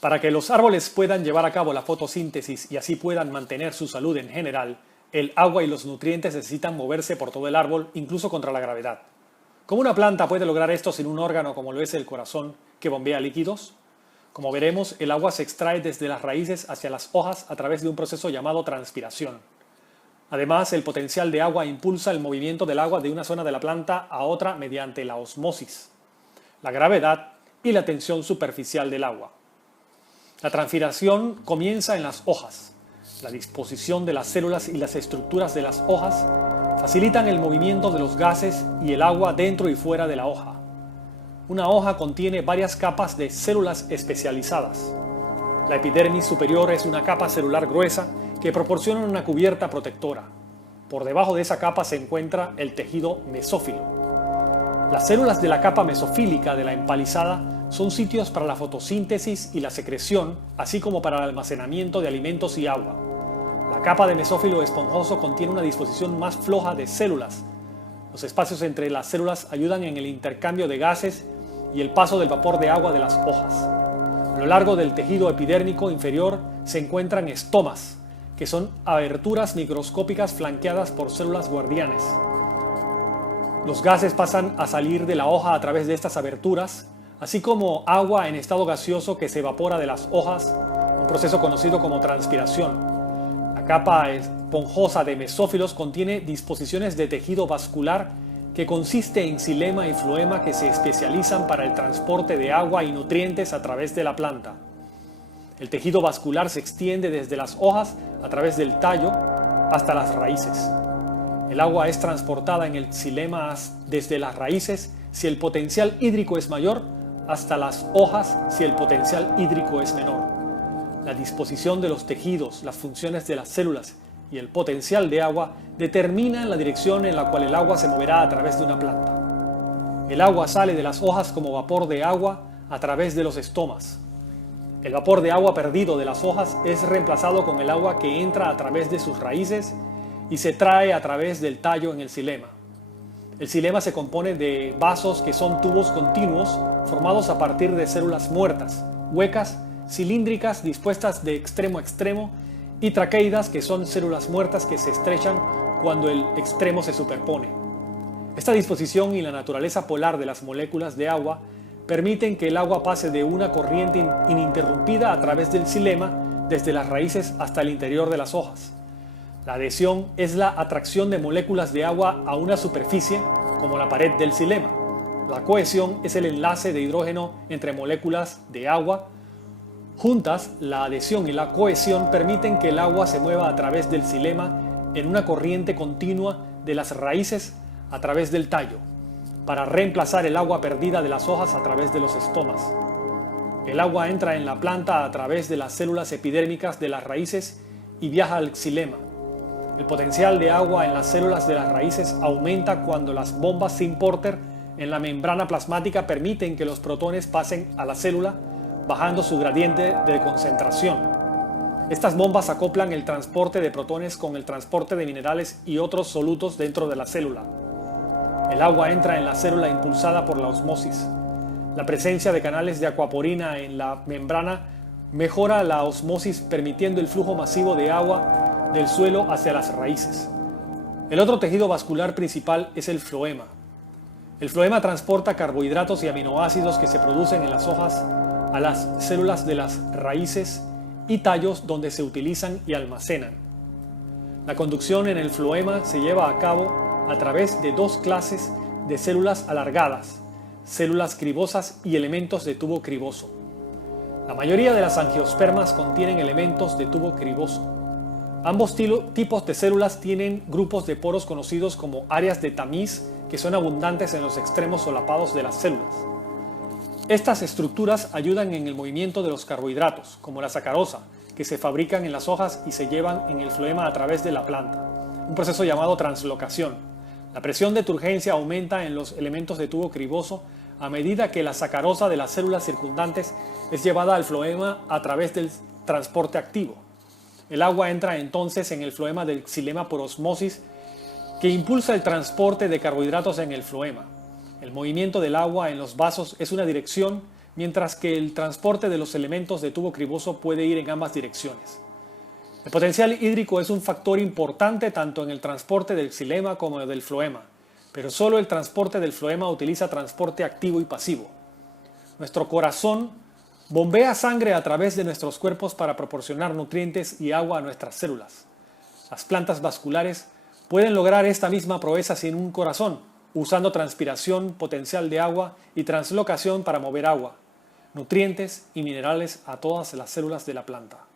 Para que los árboles puedan llevar a cabo la fotosíntesis y así puedan mantener su salud en general, el agua y los nutrientes necesitan moverse por todo el árbol, incluso contra la gravedad. ¿Cómo una planta puede lograr esto sin un órgano como lo es el corazón, que bombea líquidos? Como veremos, el agua se extrae desde las raíces hacia las hojas a través de un proceso llamado transpiración. Además, el potencial de agua impulsa el movimiento del agua de una zona de la planta a otra mediante la osmosis, la gravedad y la tensión superficial del agua. La transpiración comienza en las hojas. La disposición de las células y las estructuras de las hojas facilitan el movimiento de los gases y el agua dentro y fuera de la hoja. Una hoja contiene varias capas de células especializadas. La epidermis superior es una capa celular gruesa que proporciona una cubierta protectora. Por debajo de esa capa se encuentra el tejido mesófilo. Las células de la capa mesofílica de la empalizada son sitios para la fotosíntesis y la secreción, así como para el almacenamiento de alimentos y agua. La capa de mesófilo esponjoso contiene una disposición más floja de células. Los espacios entre las células ayudan en el intercambio de gases y el paso del vapor de agua de las hojas. A lo largo del tejido epidérmico inferior se encuentran estomas, que son aberturas microscópicas flanqueadas por células guardianes. Los gases pasan a salir de la hoja a través de estas aberturas, así como agua en estado gaseoso que se evapora de las hojas, un proceso conocido como transpiración. La capa esponjosa de mesófilos contiene disposiciones de tejido vascular que consiste en xilema y floema que se especializan para el transporte de agua y nutrientes a través de la planta. El tejido vascular se extiende desde las hojas a través del tallo hasta las raíces. El agua es transportada en el xilema desde las raíces si el potencial hídrico es mayor, hasta las hojas si el potencial hídrico es menor. La disposición de los tejidos, las funciones de las células y el potencial de agua determinan la dirección en la cual el agua se moverá a través de una planta. El agua sale de las hojas como vapor de agua a través de los estomas. El vapor de agua perdido de las hojas es reemplazado con el agua que entra a través de sus raíces y se trae a través del tallo en el xilema. El xilema se compone de vasos que son tubos continuos formados a partir de células muertas, huecas, cilíndricas dispuestas de extremo a extremo, y traqueidas, que son células muertas que se estrechan cuando el extremo se superpone. Esta disposición y la naturaleza polar de las moléculas de agua permiten que el agua pase de una corriente ininterrumpida a través del xilema desde las raíces hasta el interior de las hojas. La adhesión es la atracción de moléculas de agua a una superficie, como la pared del xilema. La cohesión es el enlace de hidrógeno entre moléculas de agua. Juntas, la adhesión y la cohesión permiten que el agua se mueva a través del xilema en una corriente continua de las raíces a través del tallo, para reemplazar el agua perdida de las hojas a través de los estomas. El agua entra en la planta a través de las células epidérmicas de las raíces y viaja al xilema. El potencial de agua en las células de las raíces aumenta cuando las bombas Sim-Porter en la membrana plasmática permiten que los protones pasen a la célula, bajando su gradiente de concentración. Estas bombas acoplan el transporte de protones con el transporte de minerales y otros solutos dentro de la célula. El agua entra en la célula impulsada por la osmosis. La presencia de canales de acuaporina en la membrana mejora la osmosis, permitiendo el flujo masivo de agua del suelo hacia las raíces. El otro tejido vascular principal es el floema. El floema transporta carbohidratos y aminoácidos que se producen en las hojas a las células de las raíces y tallos, donde se utilizan y almacenan. La conducción en el floema se lleva a cabo a través de dos clases de células alargadas, células cribosas y elementos de tubo criboso. La mayoría de las angiospermas contienen elementos de tubo criboso. Ambos tipos de células tienen grupos de poros conocidos como áreas de tamiz, que son abundantes en los extremos solapados de las células. Estas estructuras ayudan en el movimiento de los carbohidratos, como la sacarosa, que se fabrican en las hojas y se llevan en el floema a través de la planta, un proceso llamado translocación. La presión de turgencia aumenta en los elementos de tubo criboso a medida que la sacarosa de las células circundantes es llevada al floema a través del transporte activo. El agua entra entonces en el floema del xilema por osmosis, que impulsa el transporte de carbohidratos en el floema. El movimiento del agua en los vasos es una dirección mientras que el transporte de los elementos de tubo criboso puede ir en ambas direcciones. El potencial hídrico es un factor importante tanto en el transporte del xilema como del floema, pero solo el transporte del floema utiliza transporte activo y pasivo. Nuestro corazón bombea sangre a través de nuestros cuerpos para proporcionar nutrientes y agua a nuestras células. Las plantas vasculares pueden lograr esta misma proeza sin un corazón, usando transpiración potencial de agua y translocación para mover agua, nutrientes y minerales a todas las células de la planta.